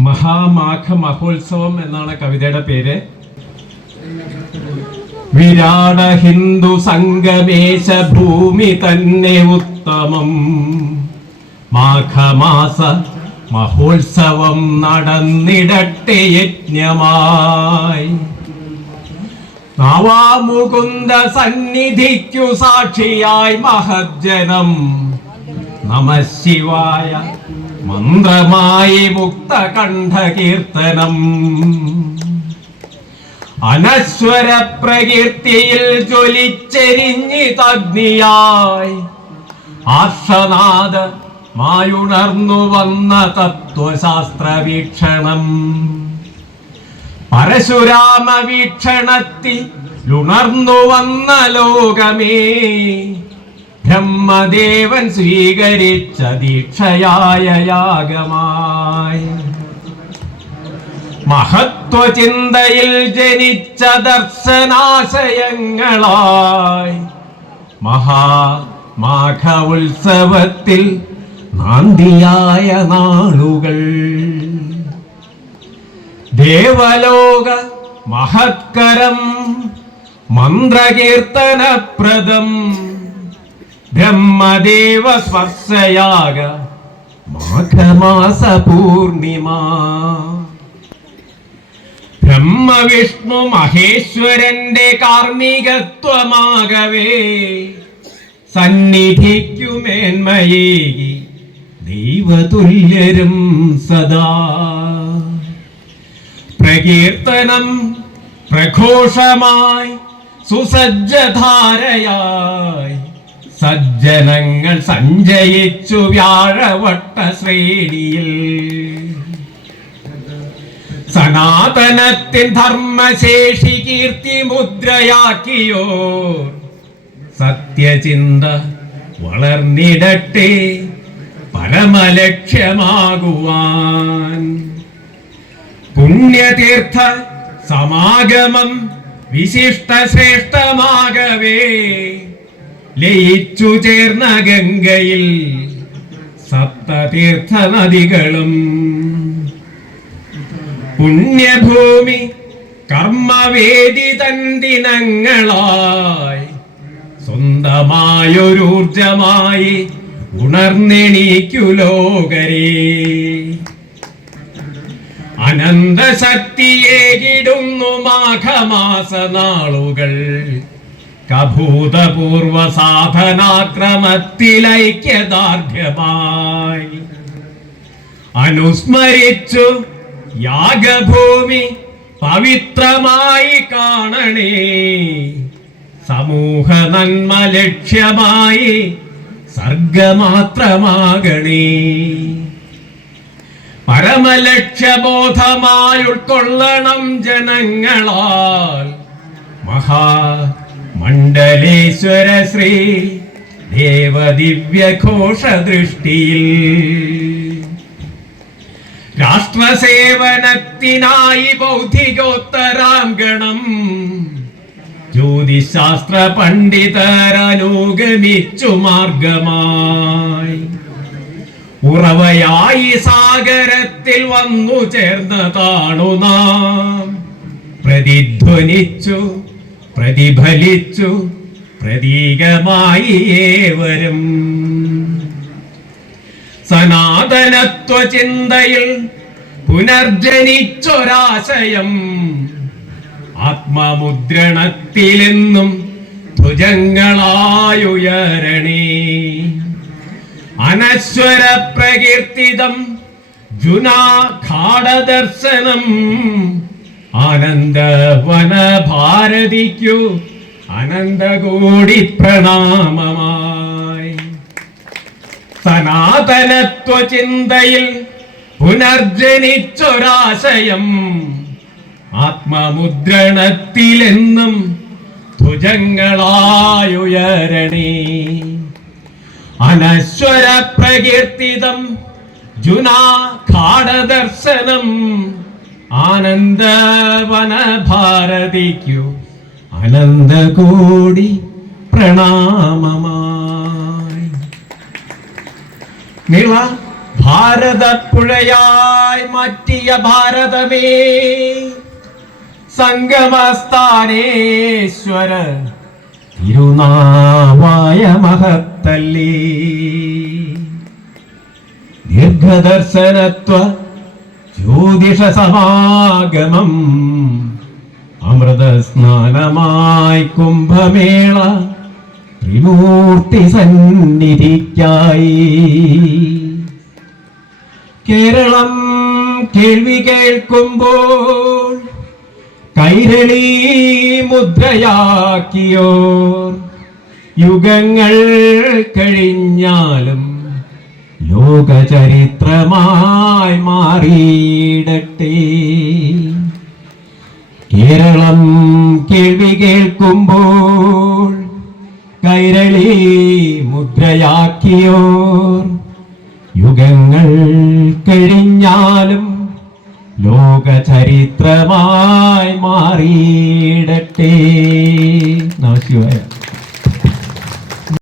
മഹാമാഘ മഹോത്സവം എന്നാണ് കവിതയുടെ പേര്. വിരാട ഹിന്ദു സംഗമേശ ഭൂമി തന്നെ ഉത്തമം. മാഘമാസ മഹോത്സവം നടന്നിടട്ടെ യജ്ഞമായി. നവാമുകുന്ദ സന്നിധിക്കു സാക്ഷിയായി മഹജ്ജനം. നമ ശിവായ മന്ത്രമായി മുക്തകണ്ഠ കീർത്തനം അനശ്വര പ്രകീർത്തിയിൽ ജ്വലിച്ചെരിഞ്ഞിതഗ്നിയായി ആർഷനാഥ മായുണർന്നു വന്ന തത്വശാസ്ത്ര വീക്ഷണം പരശുരാമ വീക്ഷണത്തിൽ ലുണർന്നു വന്ന ലോകമേ ബ്രഹ്മദേവൻ സ്വീകരിച്ച ദീക്ഷയായ യാഗമായി. മഹത്വചിന്തയിൽ ജനിച്ച ദർശനാശയങ്ങളായി. മഹാ മാഘ ഉത്സവത്തിൽ നാന്തിയായ നാളുകൾ. ദേവലോക മഹത്കരം മന്ത്രകീർത്തനപ്രദം. ബ്രഹ്മദേവ സ്പർശയാക മാഘമാസ പൂർണിമ ബ്രഹ്മവിഷ്ണു മഹേശ്വരന്റെ കാർമ്മികത്വമാകവേ. സന്നിധിക്കുമേന്മയേകി ദൈവതുല്യരും സദാ. പ്രകീർത്തനം പ്രഘോഷമായി സുസജ്ജധാരയായി. സജ്ജനങ്ങൾ സഞ്ചയിച്ചു വ്യാഴവട്ട ശ്രേണിയിൽ. സനാതനത്തിൻ ധർമ്മശേഷി കീർത്തി മുദ്രയാക്കിയോ സത്യചിന്ത വളർന്നിടട്ടെ പരമലക്ഷ്യമാകുവാൻ. പുണ്യതീർത്ഥ സമാഗമം വിശിഷ്ട ശ്രേഷ്ഠമാകവേ. ലയിച്ചു ചേർന്ന ഗംഗയിൽ സപ്തതീർത്ഥ നദികളും പുണ്യഭൂമി കർമ്മവേദി തൻ ദിനങ്ങളായി സ്വന്തമായൊരൂർജമായി ഉണർന്നെണീക്കു ലോകരെ. അനന്തശക്തിയേകിടുന്നു മാഘമാസ നാളുകൾ കഭൂതപൂർവ സാധനാക്രമത്തിലൈക്യദാർഢ്യമായി അനുസ്മരിച്ചു യാഗഭൂമി പവിത്രമായി കാണണേ. സമൂഹ നന്മ ലക്ഷ്യമായി സർഗമാത്രമാകണേ. പരമലക്ഷ്യബോധമായി ഉൾക്കൊള്ളണം ജനങ്ങളാൽ. മഹാ മണ്ഡലേശ്വര ശ്രീ ദേവദിവ്യഘോഷ ദൃഷ്ടിയിൽ രാഷ്ട്രസേവനത്തിനായി ബൗദ്ധികോത്തരാങ്കണം ജ്യോതിശാസ്ത്ര പണ്ഡിതരനുഗമിച്ചു മാർഗമായി. ഉറവയായി സാഗരത്തിൽ വന്നു ചേർന്നതാണു നാം. പ്രതിധ്വനിച്ചു പ്രതിഫലിച്ചു പ്രതീകമായി ഏവരും. സനാതനത്വ ചിന്തയിൽ പുനർജനിച്ചൊരാശയം ആത്മമുദ്രണത്തിലെന്നും ഭുജങ്ങളായുയരണേ. അനശ്വര പ്രകീർത്തിതം ജുനാഘാടദർശനം ആനന്ദവന ഭാരതിക്കു അനന്തകോടി പ്രണാമമായി സനാതനത്വ ചിന്തയിൽ പുനർജനിച്ചൊരാശയം ആത്മമുദ്രണത്തിലെന്നും ഭുജങ്ങളായുയരണേ അനശ്വര പ്രകീർത്തിതം ജുനാഘാടദർശനം ആനന്ദവന ഭാരതിക്കു അനന്തകോടി പ്രണാമമായി. നിള ഭാരതപ്പുഴയായി മാറ്റിയ ഭാരതമേ സംഗമസ്ഥാനേശ്വര തിരുനാവായ മഹത്തല്ലേ. ദീർഘദർശനത്വ ജ്യോതിഷ സമാഗമം അമൃത സ്നാനമായി കുംഭമേള ത്രിമൂർത്തി സന്നിധിക്കായി കേരളം കേൾവി കേൾക്കുമ്പോൾ കൈരളി മുദ്രയാക്കിയോ യുഗങ്ങൾ കഴിഞ്ഞാലും ലോകചരിത്രമായി മാറിയിടട്ടെ. കേരളം കേൾവി കേൾക്കുമ്പോൾ കൈരളി മുദ്രയാക്കിയോർ. യുഗങ്ങൾ കഴിഞ്ഞാലും ലോകചരിത്രമായി നമശിവായ